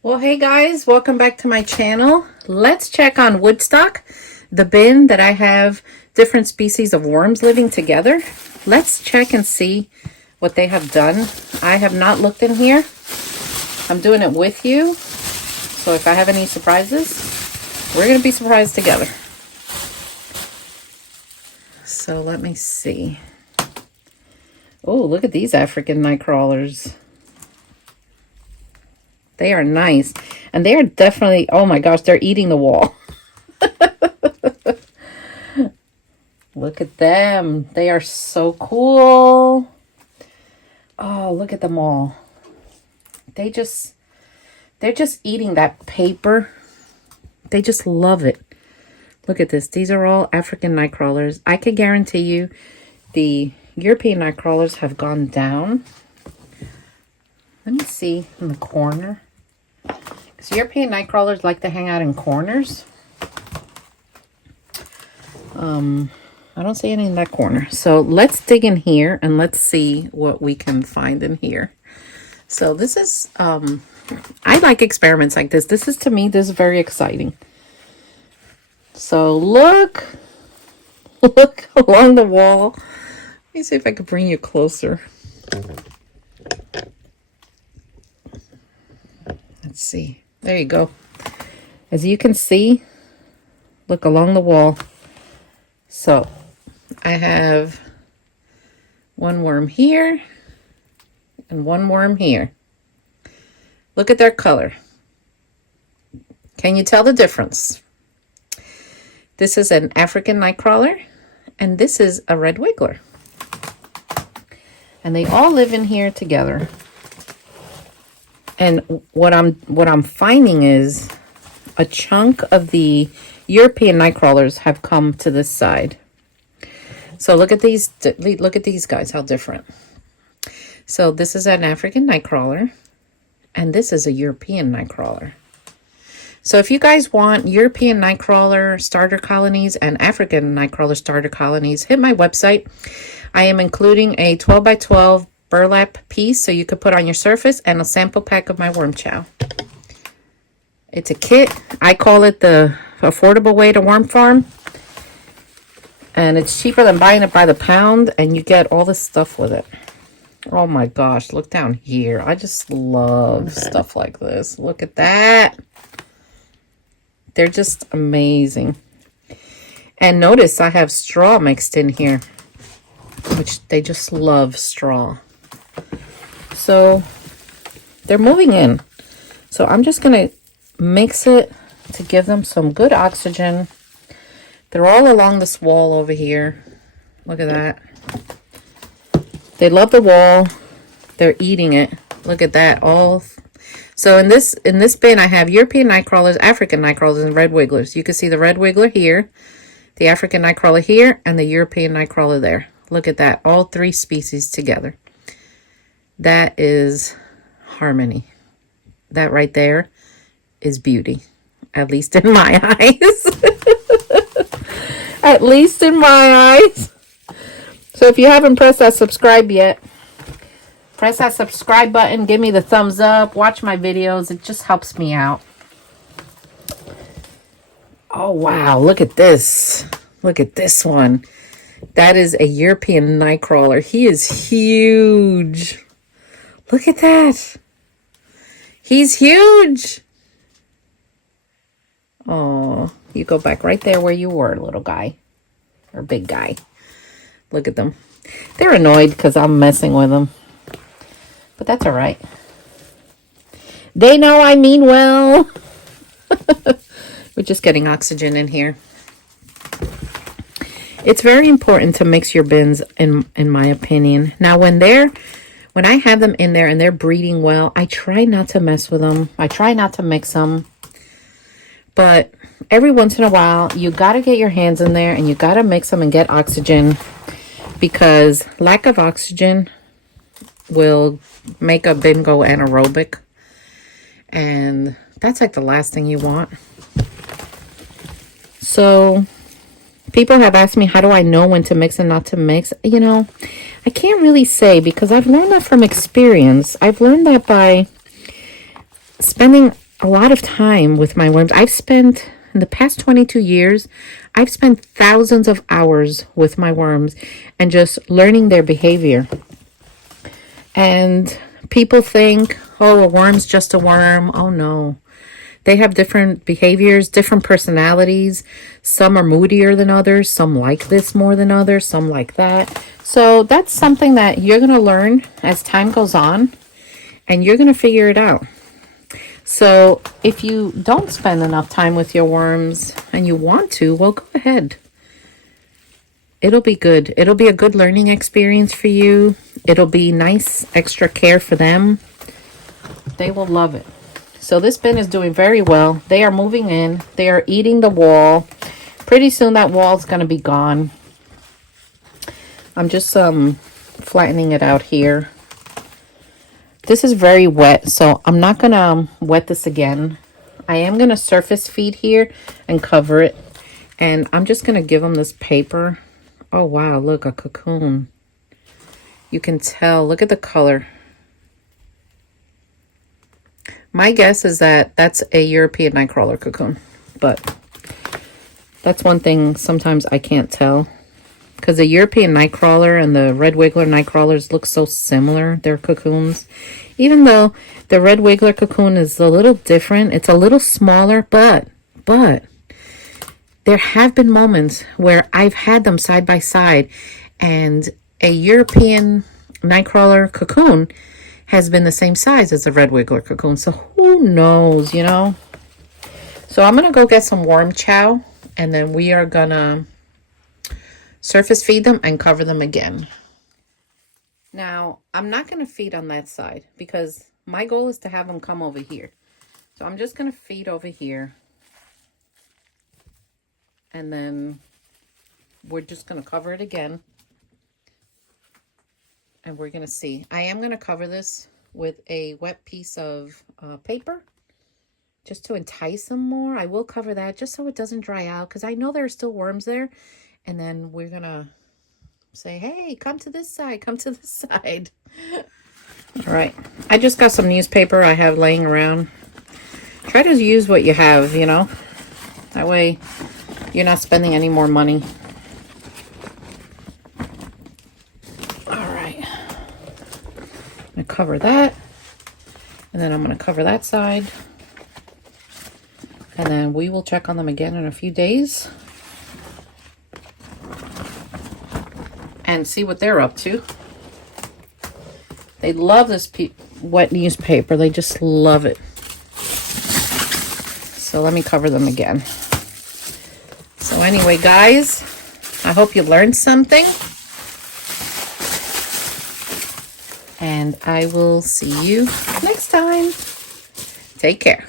Well, hey guys, welcome back to my channel. Let's check on Woodstock, the bin that I have different species of worms living together. Let's check and see what they have done. I have not looked in here. I'm doing it with you. So if I have any surprises, we're going to be surprised together. So let me see. Oh, look at these African nightcrawlers. They are nice. And they are definitely, oh my gosh, they're eating the wall. Look at them. They are so cool. Oh, look at them all. They're just eating that paper. They just love it. Look at this. These are all African nightcrawlers. I can guarantee you the European nightcrawlers have gone down. Let me see in the corner. Because European nightcrawlers like to hang out in corners. I don't see any in that corner. So let's dig in here and let's see what we can find in here. So this is, I like experiments like this. This is very exciting. So look along the wall. Let me see if I can bring you closer. Let's see. There you go. As you can see, look along the wall. So I have one worm here and one worm here. Look at their color. Can you tell the difference? This is an African nightcrawler and this is a red wiggler. And they all live in here together. And what I'm finding is a chunk of the European nightcrawlers have come to this side. So look at these guys, how different. So this is an African nightcrawler and this is a European nightcrawler. So if you guys want European nightcrawler starter colonies and African nightcrawler starter colonies, hit my website. I am including a 12 by 12 burlap piece so you could put on your surface and a sample pack of my worm chow. It's a kit. I call it the affordable way to worm farm. And it's cheaper than buying it by the pound and you get all this stuff with it. Oh my gosh, look down here. I just love stuff like this. Look at that. They're just amazing. And notice I have straw mixed in here, which they just love straw. So they're moving in. So I'm just going to mix it to give them some good oxygen. They're all along this wall over here. Look at that. They love the wall. They're eating it. Look at that. All. So in this bin, I have European nightcrawlers, African nightcrawlers, and red wigglers. You can see the red wiggler here, the African nightcrawler here, and the European nightcrawler there. Look at that. All three species together. That is harmony. That right there is beauty. At least in my eyes. At least in my eyes. So if you haven't pressed that subscribe yet, press that subscribe button. Give me the thumbs up. Watch my videos. It just helps me out. Oh, wow. Look at this. Look at this one. That is a European nightcrawler. He is huge. Look at that. He's huge. Oh, you go back right there where you were, little guy. Or big guy. Look at them. They're annoyed because I'm messing with them. But that's all right. They know I mean well. We're just getting oxygen in here. It's very important to mix your bins, in my opinion. Now, when I have them in there and they're breeding well, I try not to mess with them. I try not to mix them. But every once in a while, you got to get your hands in there and you got to mix them and get oxygen. Because lack of oxygen will make a bin go anaerobic. And that's like the last thing you want. So people have asked me, how do I know when to mix and not to mix? You know, I can't really say because I've learned that from experience. I've learned that by spending a lot of time with my worms. I've spent, in the past 22 years, I've spent thousands of hours with my worms and just learning their behavior. And people think, oh, a worm's just a worm. Oh, no. They have different behaviors, different personalities. Some are moodier than others. Some like this more than others. Some like that. So that's something that you're going to learn as time goes on. And you're going to figure it out. So if you don't spend enough time with your worms and you want to, well, go ahead. It'll be good. It'll be a good learning experience for you. It'll be nice extra care for them. They will love it. So this bin is doing very well. They are moving in. They are eating the wall. Pretty soon that wall's going to be gone. I'm just flattening it out here. This is very wet, so I'm not going to wet this again. I am going to surface feed here and cover it. And I'm just going to give them this paper. Oh, wow, look, a cocoon. You can tell. Look at the color. My guess is that that's a European nightcrawler cocoon. But that's one thing sometimes I can't tell. Because the European nightcrawler and the red wiggler nightcrawlers look so similar, their cocoons. Even though the red wiggler cocoon is a little different, it's a little smaller, but there have been moments where I've had them side by side, and a European nightcrawler cocoon has been the same size as a red wiggler cocoon. So who knows, you know? So I'm going to go get some worm chow, and then we are going to surface feed them and cover them again. Now, I'm not going to feed on that side because my goal is to have them come over here. So I'm just going to feed over here. And then we're just going to cover it again. And we're going to see. I am going to cover this with a wet piece of paper just to entice them more. I will cover that just so it doesn't dry out because I know there are still worms there. And then we're going to say, hey, come to this side, come to this side. All right. I just got some newspaper I have laying around. Try to use what you have, you know. That way you're not spending any more money. All right. I'm going to cover that. And then I'm going to cover that side. And then we will check on them again in a few days. And see what they're up to. They love this wet newspaper. They just love it. So let me cover them again. So anyway, guys, I hope you learned something. And I will see you next time. Take care.